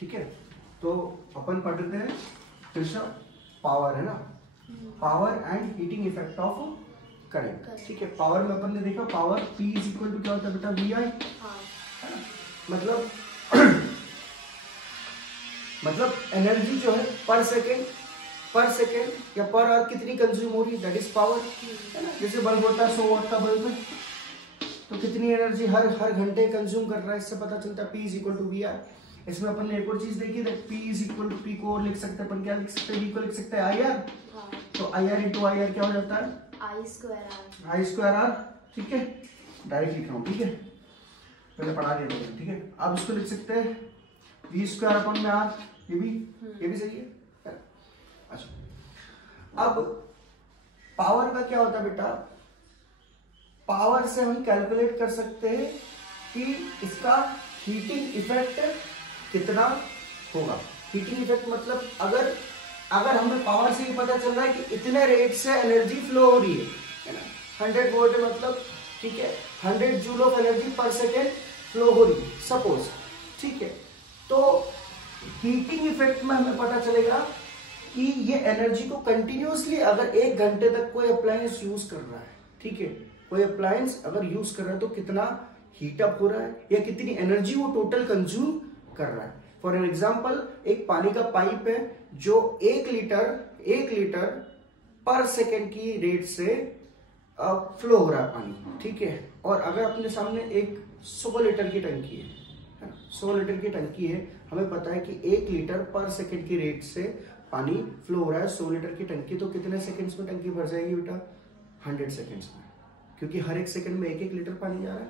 ठीक है। तो अपन पढ़ रहे हैं फिर से पावर, है ना, power and heating effect of current. ठीक है, पावर में अपन ने देखा power P is equal to क्या होता है बेटा, VI, है ना। मतलब एनर्जी जो है पर सेकेंड या पर आवर कितनी कंज्यूम हो रही है, दैट इज पावर, है ना। जैसे बल्ब होता है 100 वाट का बल्ब है, तो कितनी एनर्जी हर घंटे कंज्यूम कर रहा है, इससे पता चलता है P is equal to VI। इसमें अपन ने एक और चीज देखी है, P is equal to P को लिख सकते हैं अपन, क्या लिख सकते हैं, V को लिख सकते हैं IR, तो IR इंटू IR क्या हो जाता है, I स्क्वायर R। ठीक है, डायरेक्ट लिख रहा हूँ, ठीक है, पहले पढ़ा दिया था, ठीक है। अब इसको लिख सकते हैं V स्क्वायर अपन में R, ये भी सही है। अच्छा, अब पावर का क्या होता है बेटा, पावर से हम कैलकुलेट कर सकते हैं कि इसका हीटिंग इफेक्ट कितना होगा। हीटिंग इफेक्ट मतलब अगर हमें पावर से ही पता चल रहा है कि इतने रेट से एनर्जी फ्लो हो रही है ना, 100 वोल्ट मतलब, ठीक है, 100 जूल ऑफ एनर्जी पर सेकेंड फ्लो हो रही है सपोज, ठीक है। तो हीटिंग इफेक्ट में हमें पता चलेगा कि ये एनर्जी को कंटिन्यूअसली अगर 1 घंटे तक कोई अप्लायंस यूज कर रहा है, ठीक है, कोई अप्लायंस अगर यूज कर रहा है तो कितना हीट अप हो रहा है या कितनी एनर्जी वो टोटल कंज्यूम कर रहा है। फॉर एन एग्जांपल, एक पानी का पाइप है जो 1 लीटर पर सेकेंड की रेट से फ्लो हो रहा है पानी, ठीक है। और अगर अपने सामने एक 100 लीटर की टंकी है, 100 लीटर की टंकी है, हमें पता है कि 1 लीटर पर सेकेंड की रेट से पानी फ्लो हो रहा है 100 लीटर की टंकी, तो कितने सेकेंड्स में टंकी भर जाएगी बेटा, 100 सेकेंड्स में, क्योंकि हर 1 सेकेंड में 1 लीटर पानी जा रहा है।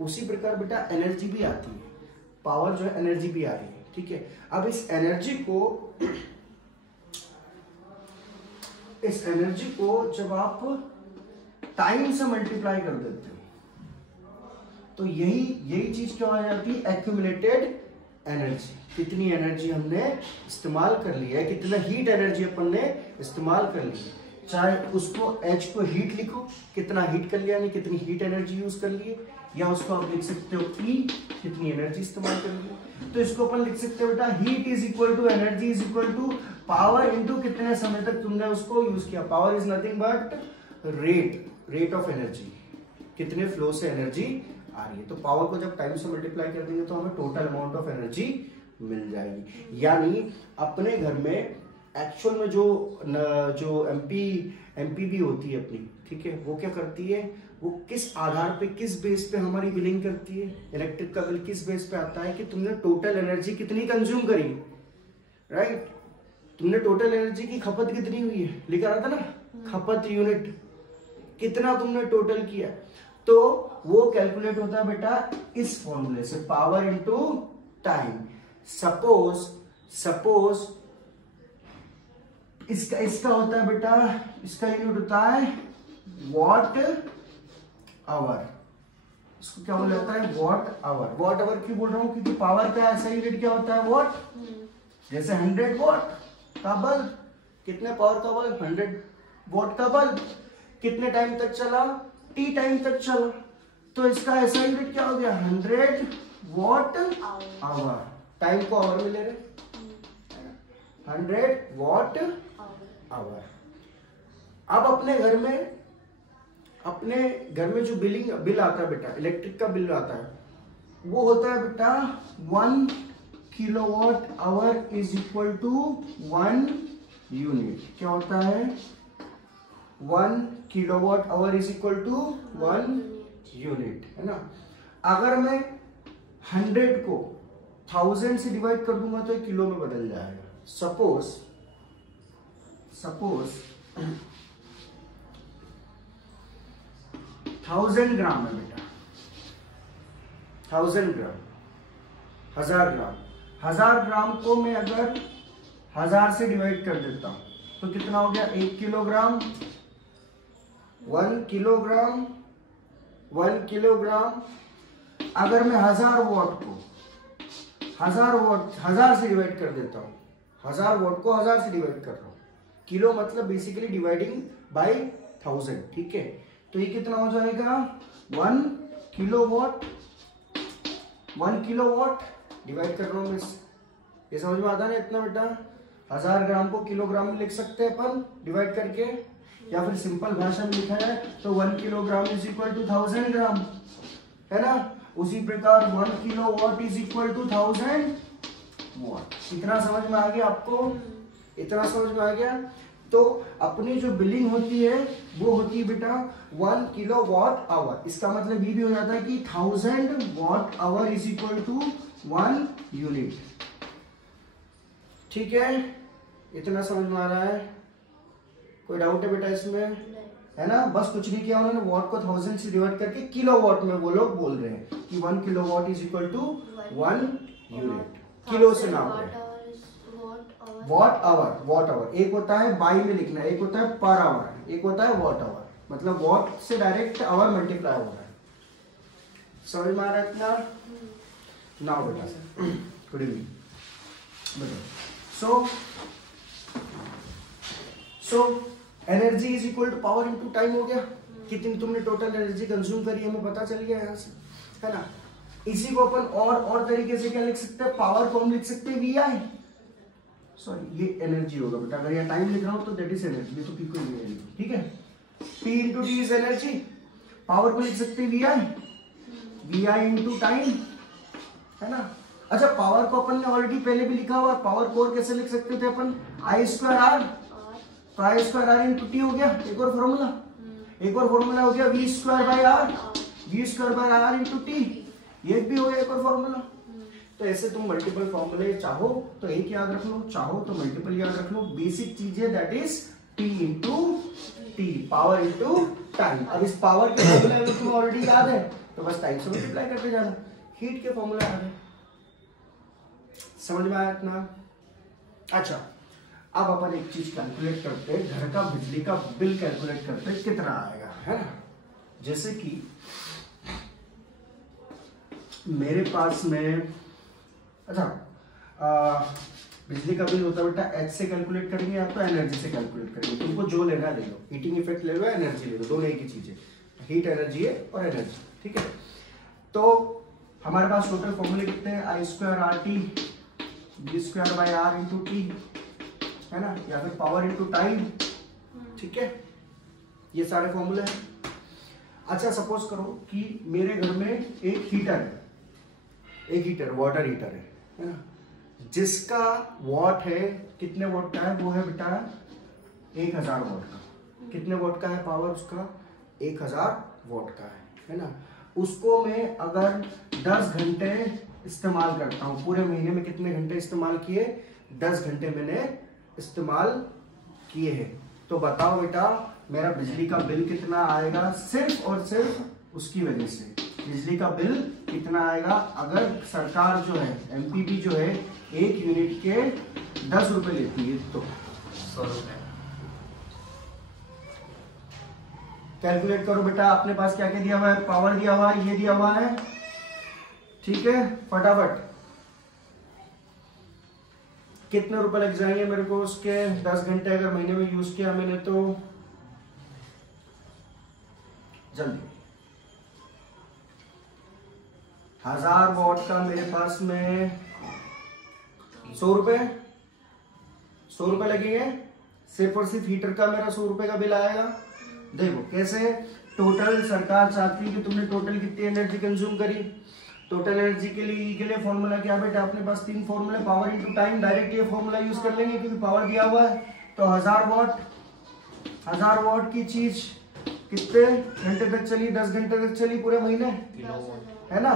उसी प्रकार बेटा एनर्जी भी आती है, पावर जो है एनर्जी भी आ रही है, ठीक है। अब इस एनर्जी को जब आप टाइम से मल्टीप्लाई कर देते हो तो यही चीज क्या आ जाती है, एक्यूमुलेटेड एनर्जी। कितनी एनर्जी हमने इस्तेमाल कर ली है, कितना हीट एनर्जी अपन ने इस्तेमाल कर ली है, चाहे उसको H को हीट लिखो, कितना हीट कर लिया, यानी कितनी हीट एनर्जी यूज कर ली है, या उसको आप लिख सकते हो P, कितनी एनर्जी इस्तेमाल कर ली है। तो इसको अपन लिख सकते हो बेटा, heat is equal to energy is equal to power into कितने समय तक तुमने उसको यूज किया। Power is nothing but rate of energy, कितने फ्लो से एनर्जी आ रही है। तो पावर को जब टाइम से मल्टीप्लाई कर देंगे तो हमें टोटल अमाउंट ऑफ एनर्जी मिल जाएगी। यानी अपने घर में एक्चुअल में जो एमपीबी होती है अपनी, ठीक है, वो क्या करती है, वो किस आधार पे, किस बेस पे हमारी बिलिंग करती है, इलेक्ट्रिक का बिल किस बेस पे आता है कि तुमने टोटल एनर्जी कितनी कंज्यूम करी, राइट। तुमने टोटल एनर्जी की खपत कितनी हुई है, लिखा रहा था ना, खपत यूनिट, कितना तुमने टोटल किया, तो वो कैलकुलेट होता है बेटा इस फॉर्मूले से, पावर इनटू टाइम। सपोज इसका होता है बेटा, इसका यूनिट होता है वॉट आवर, इसको क्या बोला जाता है, वॉट आवर। वॉट आवर क्यों बोल रहा हूं, क्योंकि पावर का ऐसा यूनिट क्या होता है, वॉट। जैसे 100 वॉट का बल्ब, कितने पावर का बल्ब, 100 वॉट का बल्ब, कितने टाइम तक चला, T टाइम तक चला, तो इसका ऐसा यूनिट क्या हो गया, 100 वॉट आवर। टाइम को आवर में ले रहे, 100 वॉट आवर। अब अपने घर में जो बिल आता है बेटा, इलेक्ट्रिक का बिल आता है, वो होता है बेटा 1 kilowatt hour is equal to 1 unit. क्या होता है, 1 kilowatt hour is equal to 1 unit, है ना। अगर मैं 100 को 1000 से डिवाइड कर दूंगा तो किलो में बदल जाएगा। सपोज 1000 ग्राम है बेटा, 1000 ग्राम, 1000 ग्राम, 1000 ग्राम को मैं अगर 1000 से डिवाइड कर देता हूं तो कितना हो गया, 1 किलोग्राम। 1 kilogram, 1 kilogram. अगर मैं 1000 वॉट को 1000 से डिवाइड कर देता हूं, 1000 वॉट को 1000 से डिवाइड कर रहा हूं, किलो मतलब बेसिकली डिवाइडिंग बाय 1000, ठीक है। तो ये कितना हो जाएगा, 1 किलोवाट, 1 किलोवाट डिवाइड कर रहा हूं मैं ये समझ में आता है ना इतना बेटा? 1000 ग्राम को किलोग्राम में लिख सकते हैं अपन डिवाइड करके, या फिर सिंपल भाषा में लिखा है तो 1 kilogram is equal to 1000 gram, है ना? उसी प्रकार 1 kilo watt is equal to 1000 watt. इतना समझ में आ गया आपको? इतना समझ में आ गया? तो अपनी जो बिलिंग होती है वो होती है बेटा 1 किलो वॉट आवर। इसका मतलब ये भी हो जाता है कि 1000 watt hour is equal to 1 unit. ठीक है, इतना समझ में आ रहा है? कोई डाउट है बेटा इसमें? है ना? बस कुछ नहीं किया उन्होंने, वॉट को 1000 से डिवाइड करके किलो वॉट में वो लोग बोल रहे हैं कि 1 kilo watt is equal to 1 unit. Kilo से नाप रहे हैं। वॉट आवर एक होता है बाई में लिखना, एक होता है पर आवर, एक होता है वॉट आवर। मतलब वॉट से डायरेक्ट आवर मल्टीप्लाई हो रहा है। समझ में आ रहा है इतना? नाउ बेटा गुड इवनिंग बेटा। So energy is equal to power into time हो गया। कितनी तुमने टोटल एनर्जी कंज्यूम करी हमें पता चल गया यहाँ से, है ना? इसी को अपन और तरीके से क्या लिख सकते हैं? पावर को हम लिख सकते हैं VI। सॉरी, ये एनर्जी होगा बेटा, अगर यहाँ टाइम लिख रहा हूं तो दैट इज एनर्जी, तो P को एनर्जी, ठीक है? P into T is energy. Power को लिख सकते हैं VI इंटू टाइम, है ना? अच्छा, पावर को अपन ने ऑलरेडी पहले भी लिखा हुआ। पावर को और कैसे लिख सकते थे अपन? I²R, तो I²R इंटू टी हो गया। एक और फॉर्मूला हो गया V²/R, V²/R इंटू टी। ये भी हो गया एक और फॉर्मूला। तो ऐसे तुम मल्टीपल फॉर्मूले चाहो तो एक याद रख लो, चाहो तो मल्टीपल याद रख लो। बेसिक चीज है that is P into T, power into time. अब इस पावर के फॉर्मूले अगर तुम्हें ऑलरेडी याद है तो बस टाइम से मल्टीप्लाई करते जाना। हीट के फॉर्मूले याद है, समझ में आया इतना? अच्छा, अब अपन एक चीज कैलकुलेट करते हैं, घर का बिजली का बिल कैलकुलेट करते हैं कितना आएगा, है ना? जैसे कि मेरे पास में, अच्छा बिजली का बिल होता है बेटा H से कैलकुलेट करेंगे या तो एनर्जी से कैलकुलेट करेंगे। तुमको जो लेना ले लो, हीटिंग इफेक्ट ले लो, एनर्जी ले लो, दोनों एक ही चीज है। हीट एनर्जी है और एनर्जी, ठीक है? तो हमारे पास टोटल फॉर्मूले कितने हैं? I²RT V²/R इंटू टी, है ना? या फिर पावर इंटू टाइम, ठीक है? ये सारे फॉर्मूले हैं। अच्छा, सपोज करो कि मेरे घर में एक हीटर है, एक हीटर वाटर हीटर है ना? जिसका वॉट है, कितने वॉट का है? वो है बेटा 1000 वॉट का। कितने वॉट का है पावर उसका? 1000 वॉट का है ना? उसको मैं अगर 10 घंटे इस्तेमाल करता हूँ, पूरे महीने में कितने घंटे इस्तेमाल किए? 10 घंटे मैंने इस्तेमाल किए हैं। तो बताओ बेटा मेरा बिजली का बिल कितना आएगा? सिर्फ और सिर्फ उसकी वजह से बिजली का बिल कितना आएगा? अगर सरकार जो है, एमपीबी जो है, 1 यूनिट के 10 रुपए लेती है तो 100 रुपए। कैलकुलेट करो बेटा, अपने पास क्या क्या दिया हुआ है? पावर दिया हुआ है, ये दिया हुआ है, ठीक है? फटाफट कितने रुपए लग जाएंगे मेरे को उसके? 10 घंटे अगर महीने में यूज किया मैंने तो जल्दी 1000 वॉट का मेरे पास में 100 रुपए लगेंगे। सिर्फ और सिर्फ हीटर का मेरा 100 रुपए का बिल आएगा। देखो कैसे, टोटल सरकार चाहती है कि तुमने टोटल कितनी एनर्जी कंज्यूम करी। टोटल एनर्जी के लिए फॉर्मूला क्या बेटा? अपने पास 3 फॉर्मूले, पावर इंटू टाइम। डायरेक्ट ये फॉर्मूला यूज कर लेंगे क्योंकि पावर दिया हुआ है। तो 1000 वॉट की चीज कितने घंटे तक चली? 10 घंटे तक चली, पूरे महीने, है ना?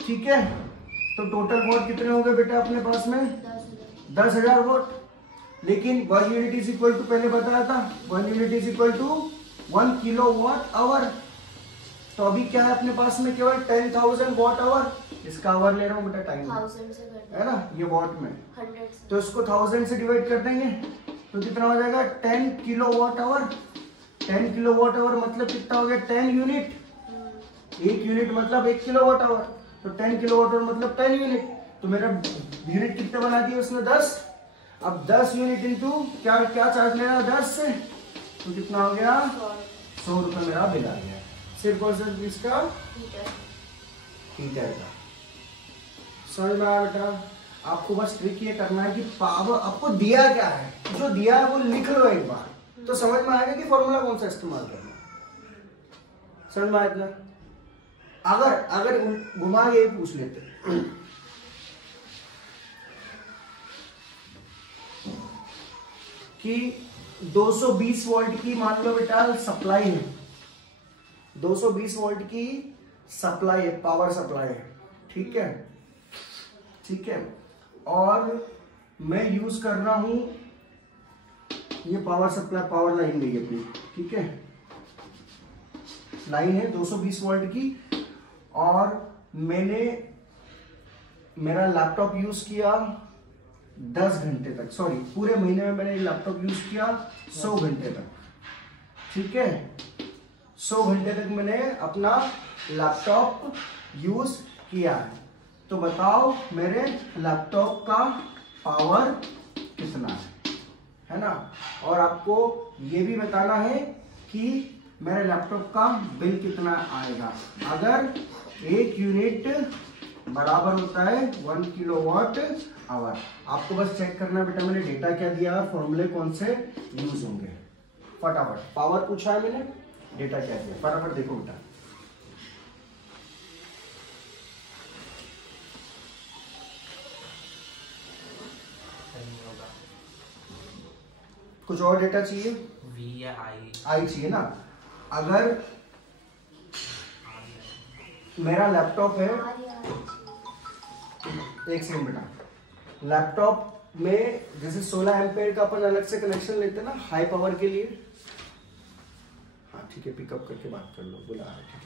ठीक है, तो टोटल वॉट कितने हो गए बेटा अपने पास में? 10,000 वॉट। लेकिन 1 यूनिट इज इक्वल टू, पहले बताया था 1 unit is equal to 1 kilo watt hour. तो अभी क्या है अपने पास में? केवल 10,000 वॉट आवर। इसका आवर ले रहा हूँ बेटा, टाइम है ना, ये वॉट में, तो इसको 1000 से डिवाइड कर देंगे तो कितना हो जाएगा? 10 kilo watt hour. 10 kilo watt hour मतलब कितना हो गया? 10 यूनिट। 1 यूनिट मतलब 1 किलो वॉट आवर, तो 10 किलो वॉट आवर मतलब 10 यूनिट। तो मेरा यूनिट कितने बना दिए उसने? 10। अब 10 यूनिट इंटू क्या चार्ज ले रहा है? 10 से, तो कितना हो गया? 100 रुपए मेरा बिल आ गया, सिर्फ और सिर्फ इसका हीटर का। समझ में आया बेटा? आपको बस ट्रिक ये करना है कि पावर आपको दिया क्या है, जो दिया है वो लिख लो एक बार, तो समझ में आएगा कि फॉर्मूला कौन सा इस्तेमाल करना है। समझ में आएगा? अगर घुमा के पूछ लेते कि 220 वोल्ट की मान लो बेटा सप्लाई है, 220 वोल्ट की सप्लाई है, पावर सप्लाई है, ठीक है, ठीक है, और मैं यूज कर रहा हूं ये पावर सप्लाई, पावर लाइन गई अपनी, ठीक है, लाइन है 220 वोल्ट की, और मैंने मेरा लैपटॉप यूज किया 10 घंटे तक, सॉरी पूरे महीने में मैंने लैपटॉप यूज किया 100 घंटे तक, ठीक है, 100 घंटे तक मैंने अपना लैपटॉप यूज किया है। तो बताओ मेरे लैपटॉप का पावर कितना है ना? और आपको ये भी बताना है कि मेरे लैपटॉप का बिल कितना आएगा। अगर 1 यूनिट बराबर होता है 1 किलोवाट आवर। आपको बस चेक करना बेटा मैंने डेटा क्या दिया, फॉर्मूले कौन से यूज होंगे। फटाफट पावर पूछा है मैंने, डेटा क्या दिया, फटाफट देखो बेटा। कुछ और डेटा चाहिए? वी या आई चाहिए ना। अगर मेरा लैपटॉप है, एक सेकंड बेटा, लैपटॉप में जैसे 16 एम्पेयर का अपन अलग से कनेक्शन लेते हैं ना हाई पावर के लिए, हाँ ठीक है, पिकअप करके बात कर लो, बोला ठीक है।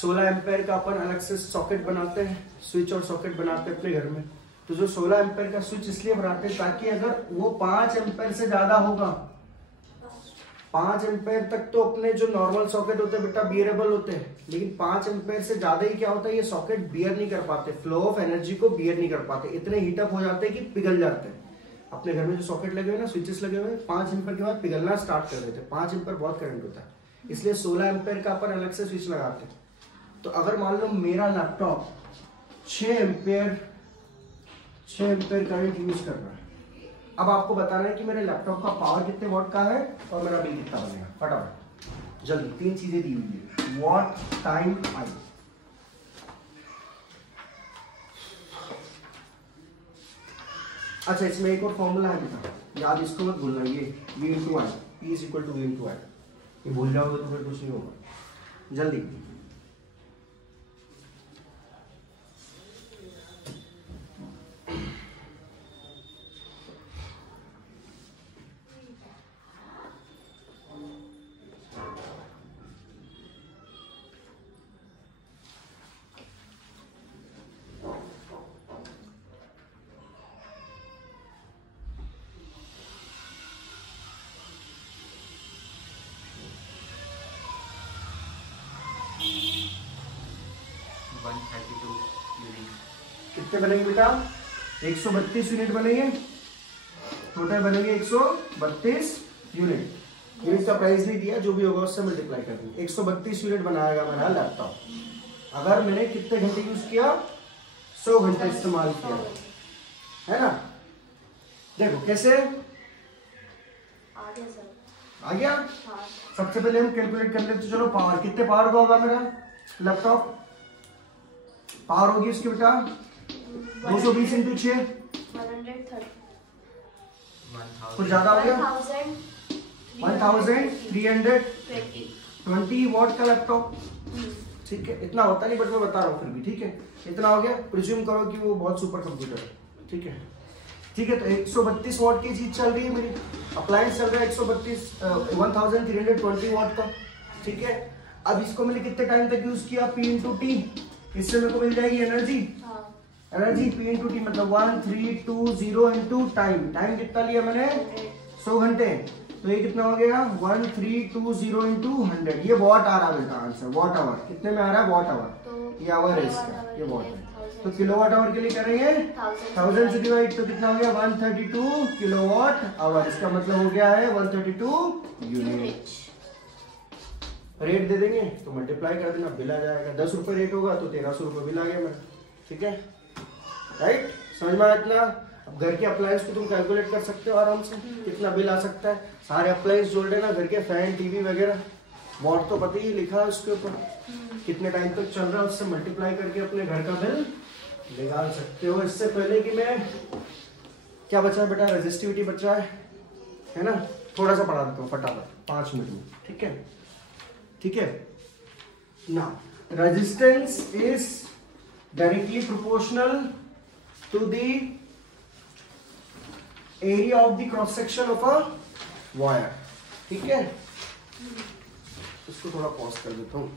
16 एम्पेयर का अपन अलग से सॉकेट बनाते हैं, स्विच और सॉकेट बनाते हैं अपने घर में। तो जो 16 एम्पेयर का स्विच इसलिए बनाते हैं ताकि अगर वो 5 एम्पेयर से ज्यादा होगा, 5 एम्पेयर तक तो अपने जो नॉर्मल सॉकेट होते हैं बेटा बियरेबल होते हैं, लेकिन 5 एम्पेयर से ज्यादा ही क्या होता है, ये सॉकेट बियर नहीं कर पाते, फ्लो ऑफ एनर्जी को बियर नहीं कर पाते, इतने हीटअप हो जाते हैं कि पिघल जाते हैं। अपने घर में जो सॉकेट लगे हुए ना, स्विचेस लगे हुए, 5 एम्पेयर के बाद पिघलना स्टार्ट कर देते हैं। 5 एम्पेयर बहुत करंट होता है, इसलिए 16 एम्पेयर का अपन अलग से स्विच लगाते हैं। तो अगर मान लो मेरा लैपटॉप 6 एम्पेयर करंट यूज कर रहा है, अब आपको बताना है कि मेरे लैपटॉप का पावर कितने वॉट का है और मेरा बिल कितना बनेगा। फटाफट जल्दी, 3 चीजें दी हुई है, वॉट, टाइम, आई। अच्छा इसमें एक और फॉर्मूला है बेटा, याद इसको मत भूलना, ये V into I, P is equal to V into I, ये भूल जाओगे तो फिर कुछ नहीं होगा। जल्दी कितने बनेंगे बेटा? 132 यूनिट बनेंगे, टोटल बनेंगे 132 यूनिट। यूनिट का प्राइस नहीं दिया, जो भी होगा उससे मल्टीप्लाई कर देंगे। 132 यूनिट बनाएगा मेरा लैपटॉप। अगर मैंने कितने घंटे यूज किया? 100 घंटे इस्तेमाल किया, है ना? देखो कैसे आ गया। सबसे पहले हम कैलकुलेट कर लेते, चलो पावर, कितने पावर का होगा मेरा लैपटॉप? पावर होगी उसकी बेटा 220 इंटू 6, 130, कुछ ज्यादा हो गया, 1320 वॉट का लैपटॉप, ठीक है। इतना होता नहीं बट मैं बता रहा हूँ फिर भी, ठीक है, इतना हो गया। प्रिज्यूम करो कि वो बहुत सुपर कंप्यूटर है, ठीक है, ठीक है। तो 132 वॉट की चीज चल रही है मेरी, अप्लायंस चल रहा है 1320 वॉट का, ठीक है। अब इसको मैंने कितने टाइम तक यूज किया? P इंटू टी, इससे मेरे को मिल जाएगी energy, energy P into T मतलब 1320 इंटू टाइम। टाइम कितना लिया मैंने? 100 घंटे। तो ये कितना हो गया? 1320 इंटू 100। ये वॉट आ रहा है बेटा आंसर, वॉट आवर। कितने में आ रहा है? वॉट आवर, ये आवर है इसका, ये वॉट है। तो किलोवाट आवर के लिए करेंगे 1000 से डिवाइड, तो कितना हो गया? 132 किलोवाट आवर। इसका मतलब हो गया है 132 यूनिट। रेट दे देंगे तो मल्टीप्लाई कर देना, बिल आ जाएगा। 10 रुपए रेट होगा तो 1300 रुपए बिल आ गया मेरा, ठीक है, राइट। समझ में आया इतना? अब घर के अप्लायंस को तुम कैलकुलेट कर सकते हो आराम से, कितना बिल आ सकता है। सारे अप्लायंस जोड़ लेना, घर के फैन, टीवी वगैरह, वॉट तो पता ही लिखा है उसके ऊपर, कितने टाइम तक चल रहा है, उससे मल्टीप्लाई करके अपने घर का बिल निकाल सकते हो। इससे पहले कि मैं, क्या बचा है बेटा? रेजिस्टिविटी बचा है ना? थोड़ा सा पढ़ा देता हूँ फटाफट 5 मिनट में, ठीक है? ठीक है ना? Resistance is directly proportional to the area of the cross section of a wire, ठीक है? इसको थोड़ा पॉज कर देता हूँ।